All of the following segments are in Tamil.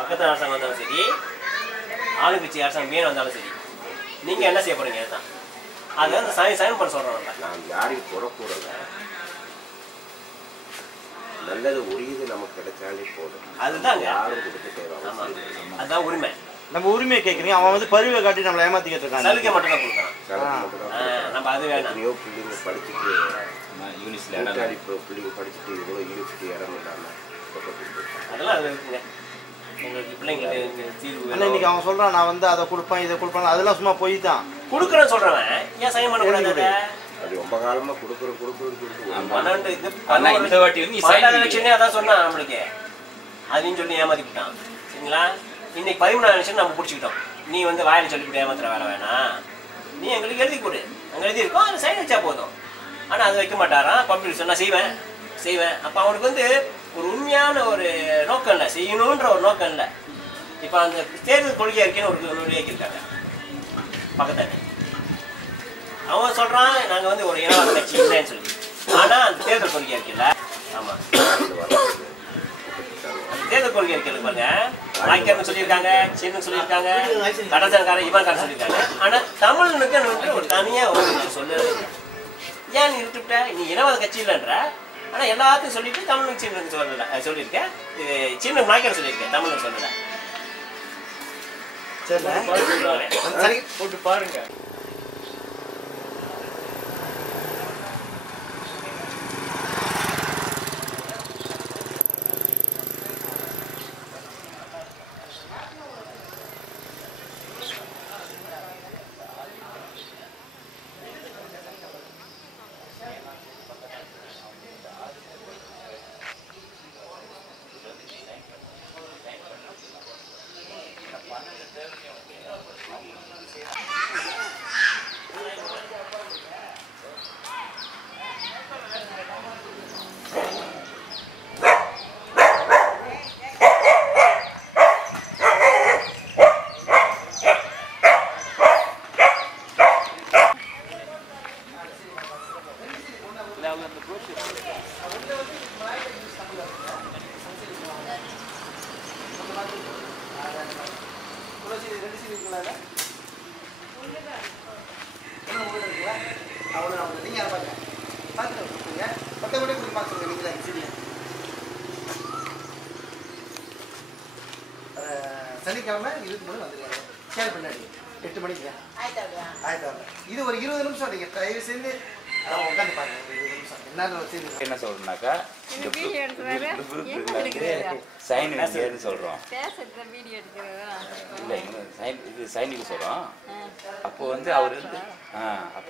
பக்கத்து அரசாங்கம் வந்தாலும் சரி, ஆளுங்கட்சி அரசாங்கம் மீன் வந்தாலும் சரி, நீங்கள் என்ன செய்ய போகிறீங்க? அதுதான் அது வந்து சைன் பண்ண சொல்கிறோம். நான் யாரையும் புறக்கூடல, நல்லது உரியது நமக்கு கிடைச்சாலே போதும். அதுதான் யாரும் கொடுக்க தேவை. அதுதான் உரிமை. நம்ம உரிமையை கேட்குறீங்க, அவன் வந்து பருவை காட்டி நம்மளை ஏமாத்திக்கிட்டு இருக்கான். சலுகை மட்டும் தான் கொடுக்குறான். நம்ம அது வேணும். எத்தனையோ பிள்ளைங்க படிச்சுட்டு யூனிவர்சிட்டி பிள்ளைங்க படிச்சுட்டு இவ்வளோ யூனிவர்சிட்டி இடம் இல்லாமல் அதெல்லாம் அது இருக்குங்க. உங்களுக்கு பிள்ளைங்களுக்கு தீர்வு இன்னைக்கு அவன் சொல்கிறான், நான் வந்து அதை கொடுப்பேன் இதை கொடுப்பேன், அதெல்லாம் சும்மா போய் தான் கொடுக்குறேன்னு சொல்கிறவன் ஏன் சைன் பண்ணக்கூடாது? அது ரொம்ப காலமாக கொடுக்குறோம். அதான் சொன்னான் நம்மளுக்கு, அதையும் சொல்லி ஏமாத்திக்கிட்டான். சரிங்களா? இன்னைக்கு 13 லட்சம் நம்ம பிடிச்சிக்கிட்டோம். நீ வந்து வாயில் சொல்லிவிட்டு ஏமாத்துற வேலை வேணாம், நீ எங்களுக்கு எழுதி கொடு, அங்கே எழுதியிருக்கோம், அது சைன் வச்சா போதும். ஆனால் அது வைக்க மாட்டாரான். பப்ளிக் சொன்னால் செய்வேன். அப்போ அவனுக்கு வந்து ஒரு உண்மையான ஒரு நோக்கம் இல்லை, செய்யணுன்ற ஒரு நோக்கம் இல்லை. இப்போ அந்த தேர்தல் கொள்கை அறிக்கைன்னு ஒரு உருவாக்கியிருக்காங்க பக்கத்தாண்டி. அவன் சொல்கிறான் நாங்கள் வந்து ஒரு இனவாத கட்சி இல்லைன்னு சொல்லி. ஆனால் அந்த தேர்தல் கொள்கை அறிக்கையில் ஆமாம் தேர்தல் கொள்கை அறிக்கையில் பாருங்க, வாய்க்காரன்னு சொல்லியிருக்காங்க, சீனு சொல்லியிருக்காங்க, கடற்சனக்காரன் இவன்காரன் சொல்லியிருக்காங்க. ஆனால் தமிழனுக்கு ஒரு தனியாக ஒரு சொல்லு. ஏன் நீ விட்டுவிட்ட? நீ இனவாத கட்சி இல்லைன்ற, ஆனால் எல்லாத்தையும் சொல்லிட்டு தமிழுக்கு சீனுக்கு சொல்லலை சொல்லியிருக்கேன். சீனுக்கு வாய்க்கார சொல்லியிருக்கேன், தமிழுக்கு சொல்லலை. சரி போட்டு பாருங்க. சனிக்கிழமை 23 வந்துருக்காங்க. ஷேர் பண்ணாடி 8 மணிக்கு ஆயிட்டாங்க. இது ஒரு 20 நிமிஷம் நீங்கள் தயவு செஞ்சு உட்காந்து பாருங்க. 20 நிமிஷம் என்ன சொல்றேன்னாக்கா சைன் எடுக்கிறதுன்னு சொல்கிறோம். இல்லை சைன் இது சைனுக்கு சொல்கிறோம். அப்போ வந்து அவர்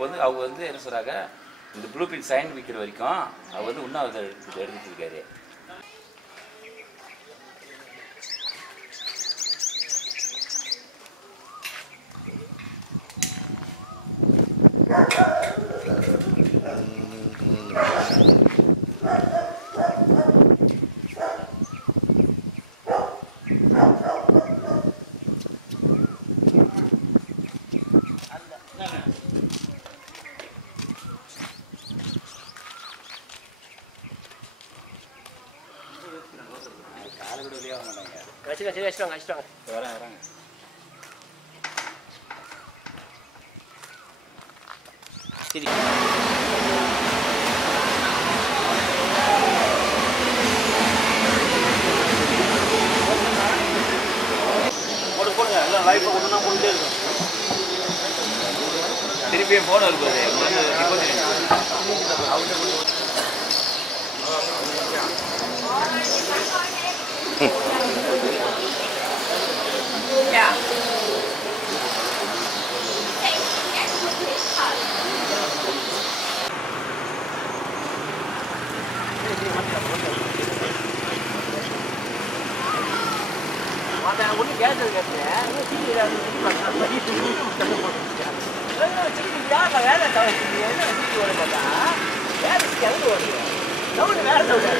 வந்து அவங்க வந்து என்ன சொல்கிறாங்க, இந்த ப்ளூ பிரிண்ட் சைன் விற்கிற வரைக்கும் அவர் வந்து உண்ணாவிரதம் எடுத்துட்டு இருக்காரு. வச்சுட்டாங்க. வராங்க. சரி போடுங்க, எல்லாம் லைஃப்பை ஒன்று தான் போயிட்டே இருக்கும். திருப்பியும் ஃபோன் இருக்குது. ஒன்றும் கேட்டது கேட்டேன். யாரில் வேலை தவிர்த்து என்ன சீட்டு ஓட பார்த்தா வேலை எது ஓடுது சவுண்டு வேலை சவுண்டு